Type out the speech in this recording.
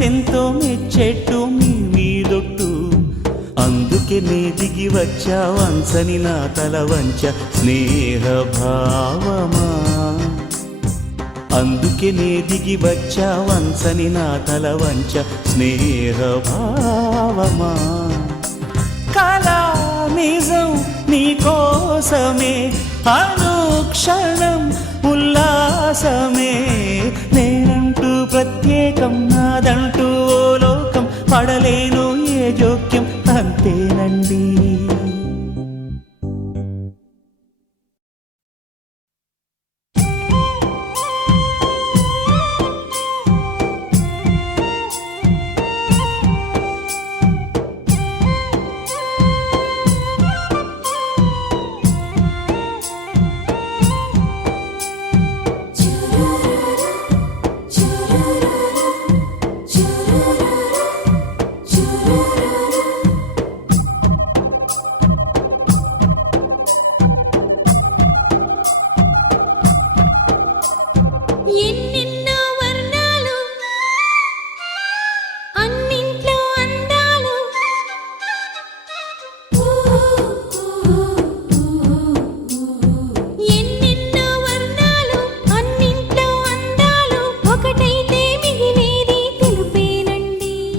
మనసెంతో మెచ్చెట్టు మీ మీదొట్టు. అందుకే నే దిగి వచ్చా వంచని నా తల వంచ స్నేహ భావమా. అందుకే నే దిగి వచ్చా వంచని నా తల వంచ స్నేహ భావమా. కళా నిజం నీ కోసమే అనుక్షణం ఉల్లాసమే. నేనంటూ ప్రత్యేకం నాదంటూ ఓ లోకం పడలేను ఏ జోక్యం అంతేనండి.